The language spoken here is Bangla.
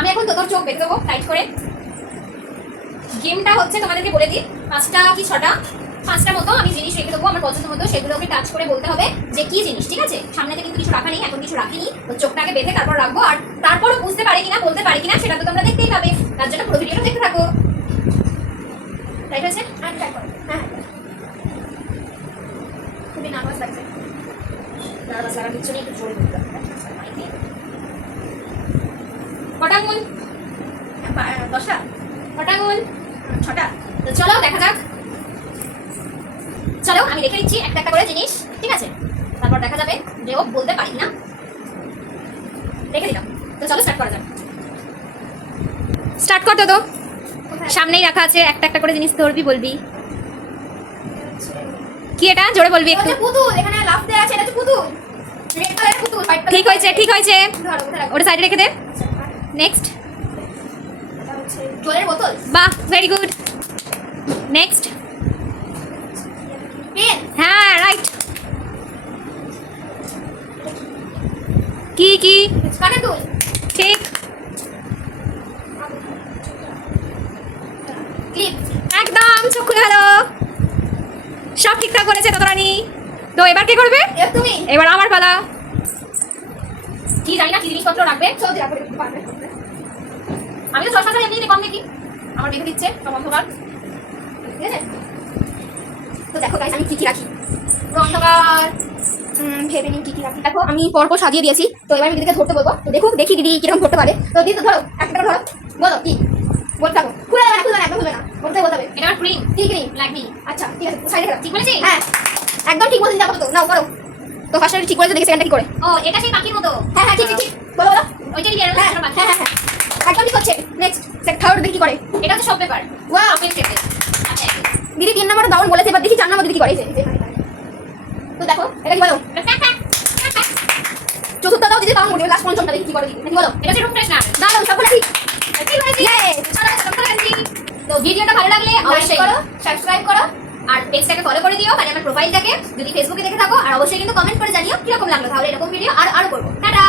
আমি এখন তোর চোখ বেঁধে দেবো টাইট করে। গেমটা হচ্ছে তোমাদেরকে বলে দিই, 5টা কি 6টা 5টা মতো আমি জিনিস রেখে দেবো আমার পছন্দ মতো, সেগুলোকে টাচ করে বলতে হবে যে কি জিনিস, ঠিক আছে? সামনেতে কিন্তু কিছু রাখা নেই, এখন কিছু রাখিনি, তো চোখটাকে বেঁধে তারপর রাখবো। আর তারপরও বুঝতে পারে কিনা বলতে পারি কিনা সেটা তো তোমরা দেখতেই পাবে, তার জন্য পুরো ভিডিওটা দেখতে থাকো। রাইট আছে? হ্যাঁ ট্রাই করো। হ্যাঁ খুবই নার্ভাস লাগছে। নার্ভাস লাগার কিছু নেই, একটু জোরে বলতে হবে। কটা আঙুল? 10টা? কটা আঙুল? 6টা। তো চলো দেখা যাক। চলো আমি রেখে দিচ্ছি একটা একটা করে জিনিস, ঠিক আছে? তারপর দেখা যাবে যে ও বলতে পারি না। রেখে দিলাম, তো চলো স্টার্ট করা যাক। স্টার্ট কর তো। সামনেই রাখা আছে, একটা একটা করে জিনিস ধরবি, বলবি কি এটা, জোরে বলবি একটু। পুতুল, এখানে লাফ দেয়া আছে, এটা হচ্ছে পুতুল। রেড কালারের পুতুল, হোয়াইট কালার। ঠিক হয়েছে, ঠিক হয়েছে, ওটা সাইডে রেখে দে। নেক্সট জলের বোতল। বাহ, ভেরি গুড। Next pen. হ্যাঁ রাইট। কি কি? কানের দুল। ঠিক। ক্লিপ। একদম, চোখ খুলে গেল। সব ঠিকঠাক করেছে ততরানি। তো এবার কে করবে? তুমি। এবার আমার পালা। কি জানি না কি জিনিসপত্র রাখবে, চলো দেখা করে পারবে। আমি তো চশমাটা এমনি কম দেখি, আমার বেঁধে দিচ্ছে সব অন্ধকার, ঠিক আছে? তো দেখো গাইস আমি কি কি রাখি, অন্ধকার। ভেবে নিন কি কি রাখি। দেখো আমি পরপর সাজিয়ে দিয়েছি, তো এবার আমি দিদিকে ধরতে বলবো। তো দেখো দেখি দিদি কিরকম ধরতে পারে। তো দিদি তো ধরো, একটা ধরো, বলো কি বলতে থাকো। খুলে যাবে না, খুলে না, একদম খুলে না, বলতে হবে। এটা আমার ক্রিম। কি ক্রিম? লাগনি। আচ্ছা ঠিক আছে, সাইডে রাখো। ঠিক বলেছি? হ্যাঁ একদম ঠিক বলছিস। দেখো তো নাও করো। তো ফার্স্টে ঠিক করে দেখি সেকেন্ডটা কি করে। ও এটা সেই পাখির মতো। হ্যাঁ হ্যাঁ ঠিক ঠিক, বলো বলো। ওইটাই দিয়ে হ্যাঁ হ্যাঁ হ্যাঁ হ্যাঁ একদম ঠিক হচ্ছে। নেক্সট থার্ড দেখি কি করে। এটা হচ্ছে সব পেপার। ওয়াও আপেল শেপে। আচ্ছা দিদি 3 নম্বরটা দাউন বলেছে, এবার দেখি 4 নম্বর দিদি কি করে। তো দেখো এটা কি বলো। চতুর্থ দাও দিদি, দাউন বলবে। লাস্ট পঞ্চমটা দেখি কি করে দিদি। বলো এটা হচ্ছে রুম ফ্রেশনার। দাও সবগুলো ঠিক। ঠিক হয়েছে। তো ভিডিওটা ভালো লাগলে অবশ্যই করো, সাবস্ক্রাইব করো আর পেজটাকে ফলো করে দিও, মানে আমার প্রোফাইলটাকে যদি ফেসবুকে দেখে থাকো। আর অবশ্যই কিন্তু কমেন্ট করে জানিও কিরকম লাগলো, তাহলে এরকম ভিডিও আরো করবো। টাটা।